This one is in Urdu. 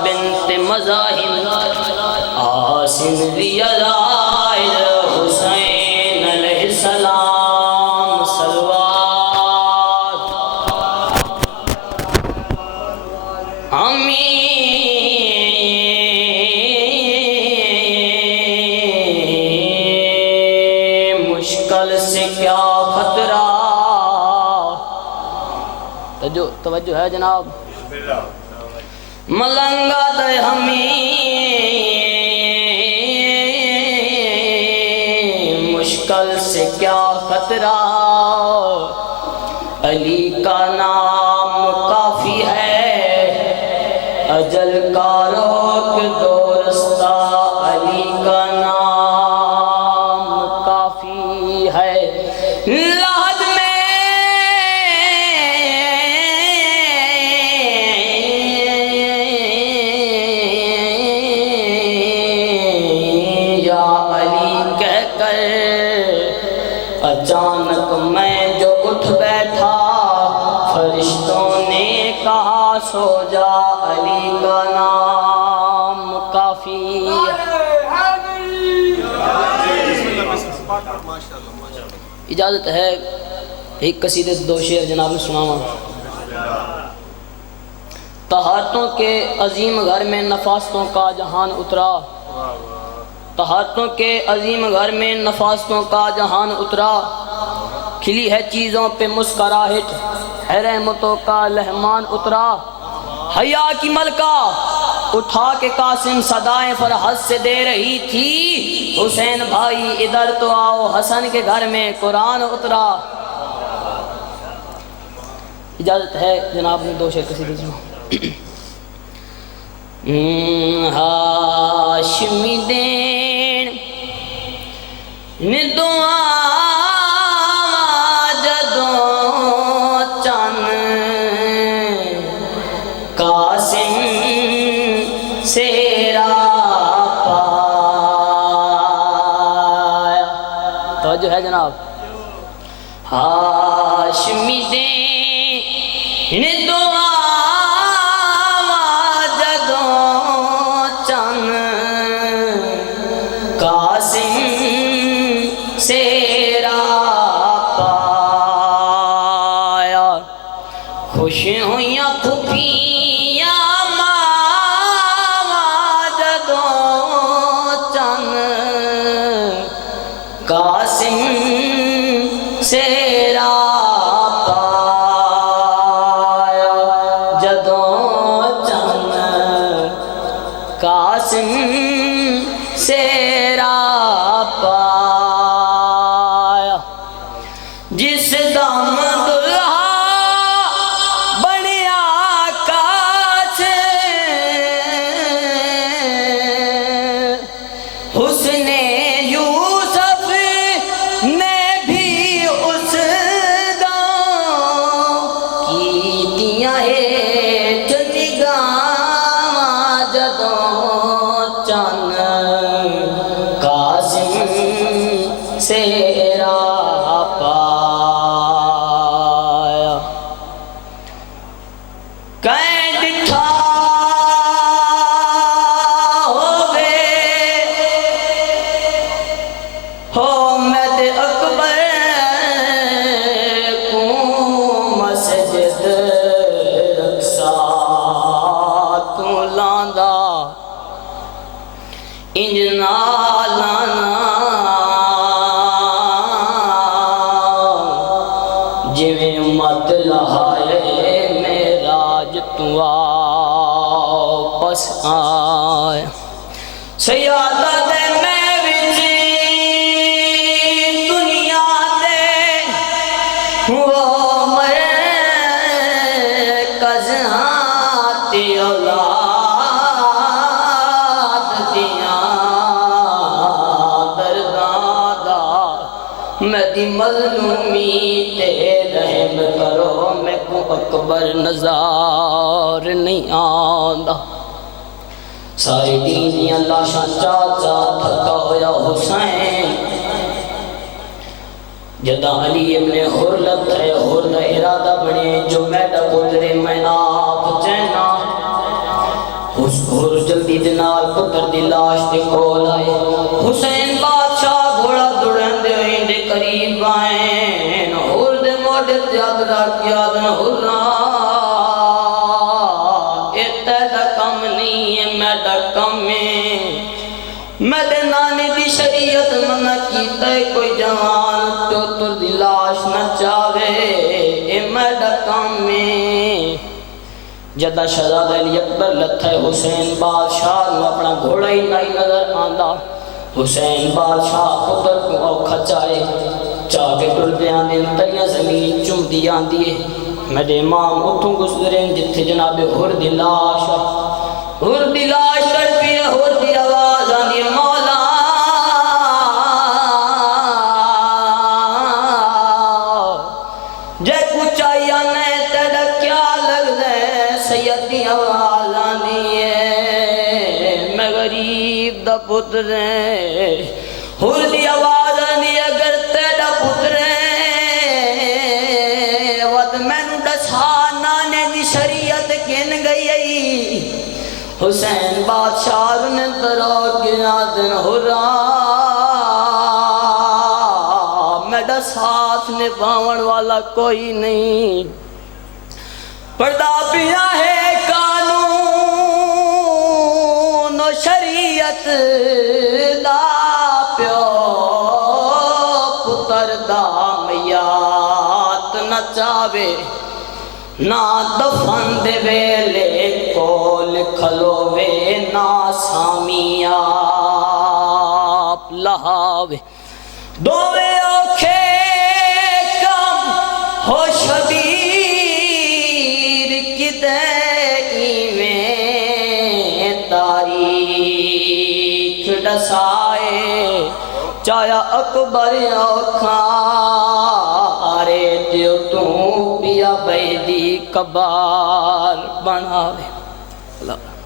بنت مزاحم آسن ریاض حسین علیہ السلام صلوات مشکل سے کیا خطرہ توجہ ہے جناب ملنگا دے ہمیں مشکل سے کیا خطرہ علی کا نام کافی ہے اجل کا روک دو رستہ علی کا نام کافی ہے لحد میں یا علی کہہ کر اچانک میں جو اٹھ بیٹھا فرشتوں نے کہا سو جا علی کا نام کافی اجازت ہے ایک قصیدے دو شعر جناب نے سناوا طہارتوں کے عظیم گھر میں نفاستوں کا جہان اترا طہارتوں کے عظیم گھر میں نفاستوں کا جہان اترا کھلی ہے چیزوں پہ مسکراہٹ ہے رحمتوں کا لہمان اترا حیا کی ملکہ اٹھا کے قاسم صدائیں فرحت سے دے رہی تھی حسین بھائی ادھر تو آؤ حسن کے گھر میں قرآن اترا اجازت ہے جناب نے دو شعر قصیدے سناؤ ہاشمی دین دعا جدوں چن قاسم سیرا پایا توجہ ہے جناب ہاشمی دین دعا خوش ہویاں پھپھیاں ماں جدوں چن قاسم سیرا پایا جدوں چن قاسم سیرا پایا جس دم حسن یوسف نے بھی اس دم کی دیا ہے نگاہ جدوں چن قاسم سیرا پایا حامد اکبر کو مسجد رقصا تو لاندا انج نالانا جویں مت لہائے معراج تو واپس آیا سیادہ دے میں وہ مرکز ہاتھی اولاد دیاں دردادا میں دی مظلومی تے رحم کرو میں کو اکبر نظار نہیں آندا ساری دینیاں لاشاں چاچا تھکا ہویا حسین جدا علی ابن حرلت ہے حر دا ارادہ بنے جو میڈا پترے میں آپ چینا حسن جلدی دنال پتر دی لاش دے کول آئے حسین بادشاہ گھوڑا دوڑن دے دے قریب آئیں ہور دے موڑے یاد رکھ یاد نہ ہورا اے تیدا کم نہیں ہے میڈا کم ہے میڈے نانے دی شریعت منع کیتا ہے کوئی جوان چوتر دی لاش نہ چاہے اے میڈا کم ہے جدہ شہزادہ علی اکبر لتھے حسین بادشاہ نو اپنا گھوڑا ہی نہیں نظر آندہ حسین بادشاہ پتر کو اوکھا چاہے چاہ کے ٹر دیاں دیں تریاں زمین چم دیاں دیئے میرے امام اتھوں گزریں جتھے جناب ہر دی لاش تڑپی ہے ہر دی آواز آنی مولا جے کچھ آیا نے تیرا کیا لگ دے سیدی آواز آنی ہے میں غریب دا پتر ہے ہر دی آواز آنی اگر تیرا پتر ہے وقت میں نو ڈسا نانے دی شریعت کن گئی حسین بادشاہ نے ترا گیا دن ہورا میرا ساتھ نبھاون والا کوئی نہیں پردہ پیا ہے قانون و شریعت دا پیو پتر دا میات نہ چاہے نہ دفن دے ویلے کول کھلووے نہ سامیاب لہاوے دوے اوکھے کم ہو شبیر کدے ایویں تاریخ ڈسائے چایا اکبر اوکھا آرے دیو توں پیا بیدی کبار بناوے اللہ